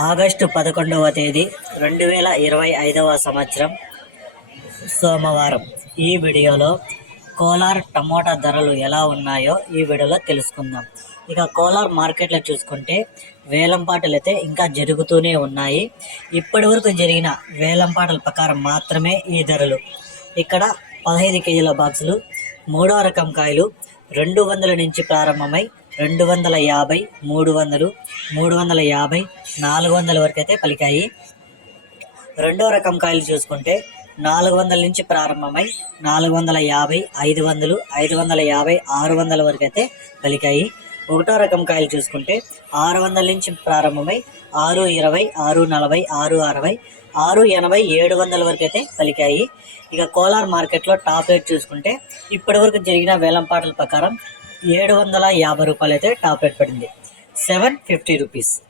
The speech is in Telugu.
ఆగస్టు పదకొండవ తేదీ రెండు వేల ఇరవై ఐదవ సంవత్సరం సోమవారం. ఈ వీడియోలో కోలార్ టమోటా ధరలు ఎలా ఉన్నాయో ఈ వీడియోలో తెలుసుకుందాం. ఇక కోలార్ మార్కెట్లో చూసుకుంటే వేలంపాటలు అయితే ఇంకా జరుగుతూనే ఉన్నాయి. ఇప్పటి వరకు జరిగిన వేలంపాటల ప్రకారం మాత్రమే ఈ ధరలు. ఇక్కడ పదహైదు కేజీల బాక్సులు మూడో రకం కాయలు రెండు వందల నుంచి ప్రారంభమై రెండు వందల యాభై మూడు వందలు మూడు వందల యాభై నాలుగు వందల వరకు అయితే పలికాయి. రెండో రకం కాయలు చూసుకుంటే నాలుగు వందల నుంచి ప్రారంభమై నాలుగు వందల యాభై ఐదు వందలు ఐదు వందల యాభై ఆరు వందల వరకు అయితే పలికాయి. ఒకటో రకం కాయలు చూసుకుంటే ఆరు వందల నుంచి ప్రారంభమై ఆరు ఇరవై ఆరు నలభై ఆరు అరవై ఆరు ఎనభై ఏడు వందల వరకు అయితే పలికాయి. ఇక కోలార్ మార్కెట్లో టాప్ రేట్ చూసుకుంటే ఇప్పటి వరకు జరిగిన వేలంపాటల ప్రకారం ఏడు వందల యాభై రూపాయలు అయితే టాప్ రేట్ పడింది. Seven fifty rupees.